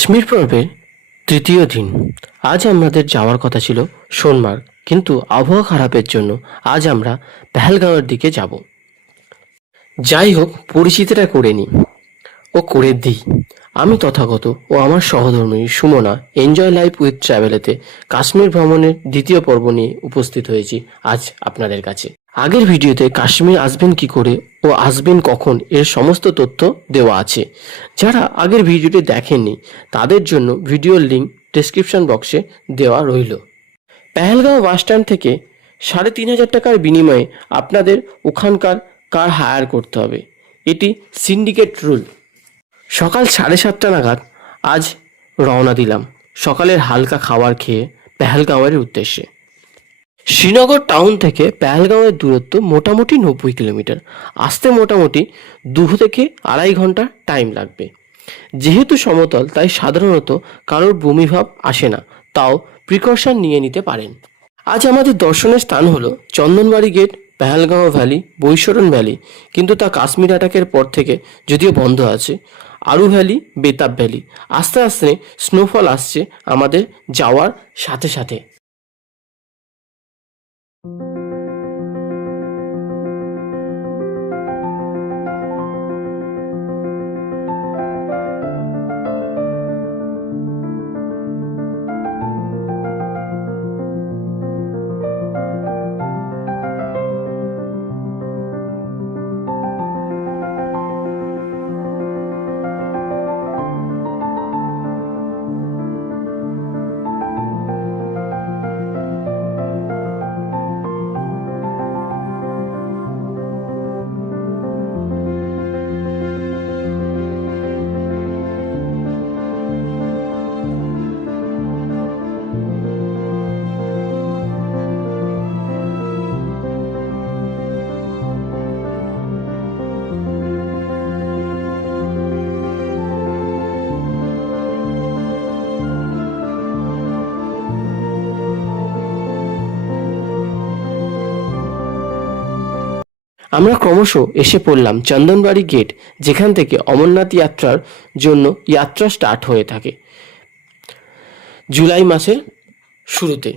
কাশ্মীর পর্বের তৃতীয় দিন। আজ আমাদের যাওয়ার কথা ছিল সোনমার্গ, কিন্তু আবহাওয়া খারাপের জন্য আজ আমরা পেহেলগাঁওয়ের দিকে যাব। যাই হোক, পরিচিতিটা করে নিই ও করে দিই। আমি তথাগত ও আমার সহধর্মিণী সুমনা এনজয় লাইফ উইথ ট্রাভেলেতে কাশ্মীর ভ্রমণের দ্বিতীয় পর্ব নিয়ে উপস্থিত হয়েছি আজ আপনাদের কাছে। আগের ভিডিওতে কাশ্মীর আসবেন কি করে ও আসবেন কখন এর সমস্ত তথ্য দেওয়া আছে। যারা আগের ভিডিওটি দেখেননি তাদের জন্য ভিডিওর লিঙ্ক ডেসক্রিপশন বক্সে দেওয়া রইল। পেহেলগাঁও বাসস্ট্যান্ড থেকে ৩,৫০০ টাকার বিনিময়ে আপনাদের ওখানকার কার হায়ার করতে হবে। এটি সিন্ডিকেট রুল। সকাল 7:30 নাগাদ আজ রওনা দিলাম সকালের হালকা খাবার খেয়ে পেহেলগাঁওয়ের উদ্দেশ্যে। শ্রীনগর টাউন থেকে পেহেলগাঁওয়ের দূরত্ব মোটামুটি 90 কিলোমিটার। আসতে মোটামুটি 2 থেকে 2.5 ঘন্টা টাইম লাগবে। যেহেতু সমতল তাই সাধারণত কারোর বমিভাব আসে না, তাও প্রিকশন নিয়ে নিতে পারেন। আজ আমাদের দর্শনের স্থান হলো Chandanwari gate, Pahalgam valley, Baisaran valley, কিন্তু তা কাশ্মীর অ্যাটাকের পর থেকে যদিও বন্ধ আছে। Aru valley, Betaab valley. আস্তে আস্তে স্নোফল আসছে আমাদের যাওয়ার সাথে সাথে। আমরা ক্রমশ এসে পড়লাম চন্দনবাড়ি গেট, যেখান থেকে অমরনাথ যাত্রার জন্য যাত্রা স্টার্ট হয়ে থাকে জুলাই মাসের শুরুতে।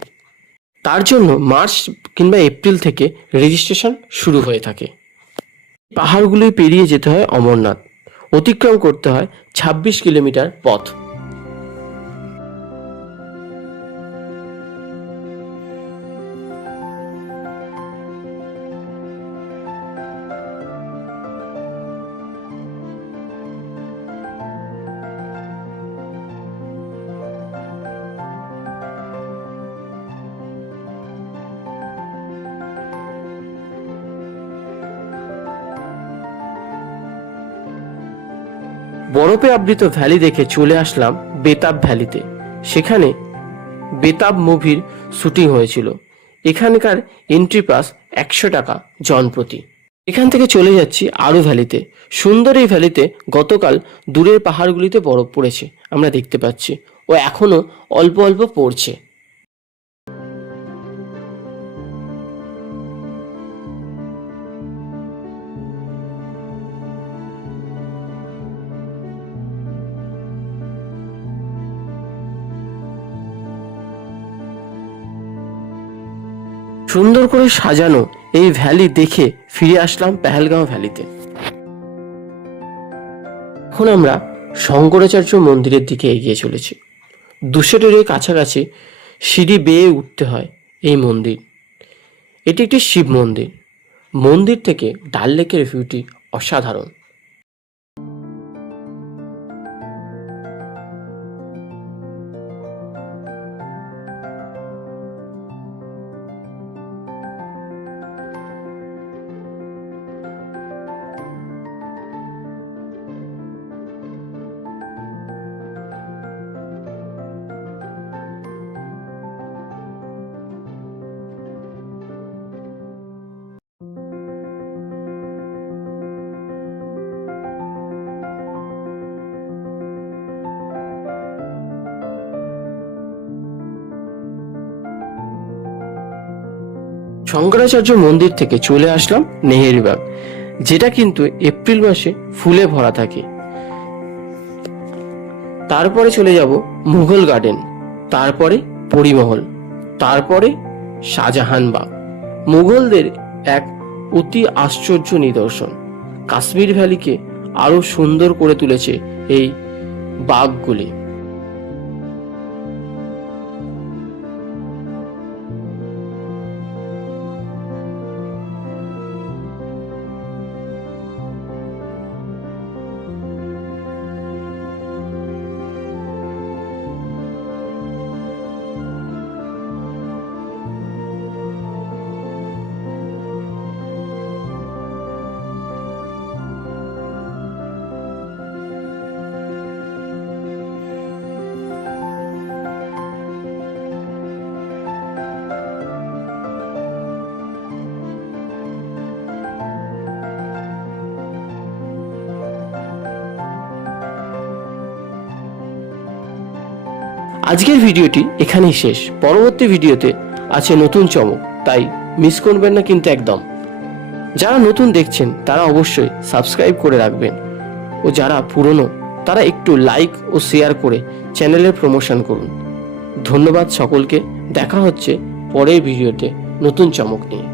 তার জন্য মার্চ কিংবা এপ্রিল থেকে রেজিস্ট্রেশন শুরু হয়ে থাকে। পাহাড়গুলি পেরিয়ে যেতে হয় অমরনাথ, অতিক্রম করতে হয় 26 কিলোমিটার পথ। বরফে আবৃত ভ্যালি দেখে চলে আসলাম বেতাব ভ্যালিতে। সেখানে বেতাব মুভির শুটিং হয়েছিল। এখানকার এন্ট্রি পাস 100 টাকা জনপ্রতি। এখান থেকে চলে যাচ্ছি আরু ভ্যালিতে। সুন্দর এই ভ্যালিতে গতকাল দূরের পাহাড়গুলিতে বরফ পড়েছে আমরা দেখতে পাচ্ছি, ও এখনো অল্প অল্প পড়ছে। সুন্দর করে সাজানো এই ভ্যালি দেখে ফিরে আসলাম পেহেলগাঁও ভ্যালিতে। এখন আমরা শঙ্করাচার্য মন্দিরের দিকে এগিয়ে চলেছি। 200 টির কাছাকাছি সিঁড়ি বেয়ে উঠতে হয় এই মন্দির। এটি একটি শিব মন্দির। মন্দির থেকে ডাল লেকের ভিউটি অসাধারণ। শঙ্করাচার্য মন্দির থেকে চলে আসলাম নেহেরবাগ, যেটা কিন্তু এপ্রিল মাসে ফুলে ভরা থাকে। তারপরে চলে যাব মুঘল গার্ডেন, তারপরে পরিমহল, তারপরে শাহজাহান বাগ। মুঘলদের এক অতি আশ্চর্য নিদর্শন। কাশ্মীর ভ্যালিকে আরো সুন্দর করে তুলেছে এই বাগগুলি। আজকের ভিডিওটি এখানেই শেষ। পরবর্তী ভিডিওতে আছে নতুন চমক, তাই মিস করবেন না কিন্তু একদম। যারা নতুন দেখছেন তারা অবশ্যই সাবস্ক্রাইব করে রাখবেন, ও যারা পুরনো তারা একটু লাইক ও শেয়ার করে চ্যানেলের প্রমোশন করুন। ধন্যবাদ সকলকে। দেখা হচ্ছে পরের ভিডিওতে নতুন চমক নিয়ে।